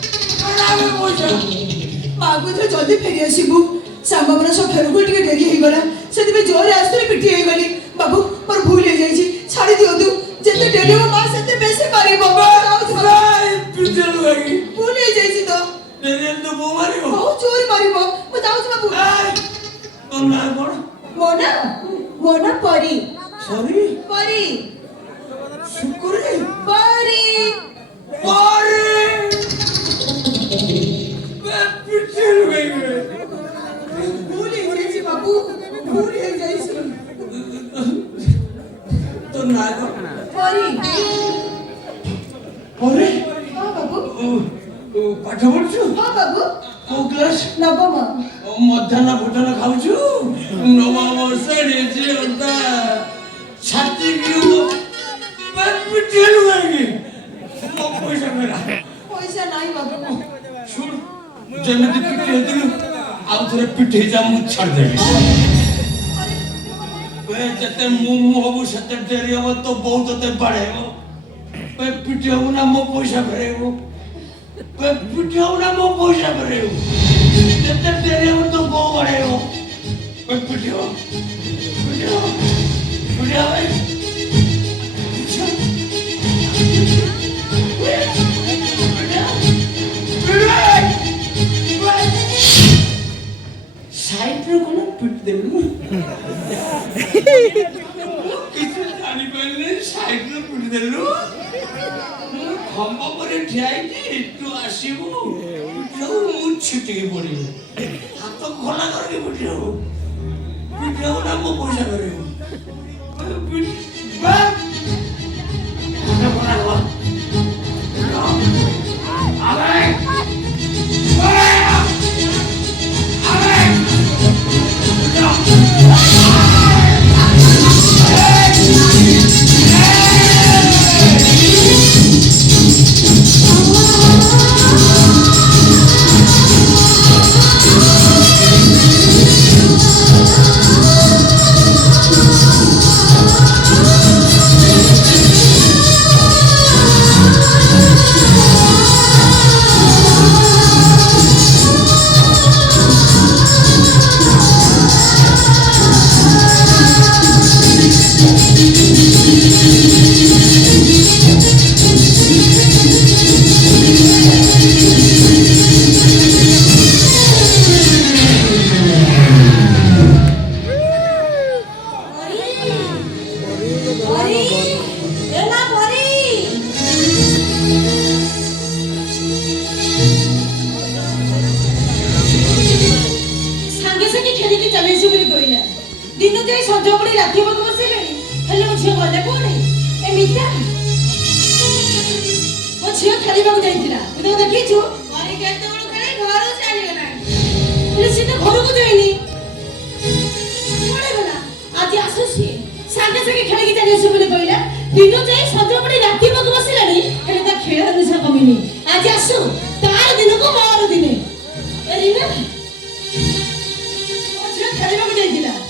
पैसा नहीं पैसा जल्दी फेरी आसबू सांबना सब फेर को डेरी हो गला से जोर आसते पिटी हो गली बाबू पर भूल हो जाई छाड़ी दियो तू जते डेली हो मां सते बेसे मारी बाबा पिटी लगी भूल हो जाई तो डेली तो बो मारी बहुत चोरी मारी बो बताओ बाबू तो ना मोना मोना परी सॉरी परी शुक्री परी परी बाबू भूल हो जाई तो ना परी अरे हां बाबू पाठ पढ़छु हां बाबू को क्लास नवम मध्याह्न भोजन खाउछु नवम श्रेणी जे होता छाती की पिटेल होगी मो पैसा मेरा पैसा नहीं बाबू सुन जन्नत पिटे दिलु आउ थरे पिटे जा मु छाड़ देबी पे जते मु होबु सते डेरी हो तो बहुत ते बढ़ेबो पे पिटे हो ना मो पैसा भरेबो पे पिटे हो ना मो पैसा भरेबो जते डेरी हो तो बहुत बढ़ेबो पे पिटे हो साइड रे कोन पिट देलु किछ जानि पहिले साइड रे पिट देलु खंबा पर ठियाई तू आसीबु जो मु छिटके पड़ी हाथ खोला करके पिटियो पिटियो ना मो पैसा करियो पिट बा ना बना अरे खेल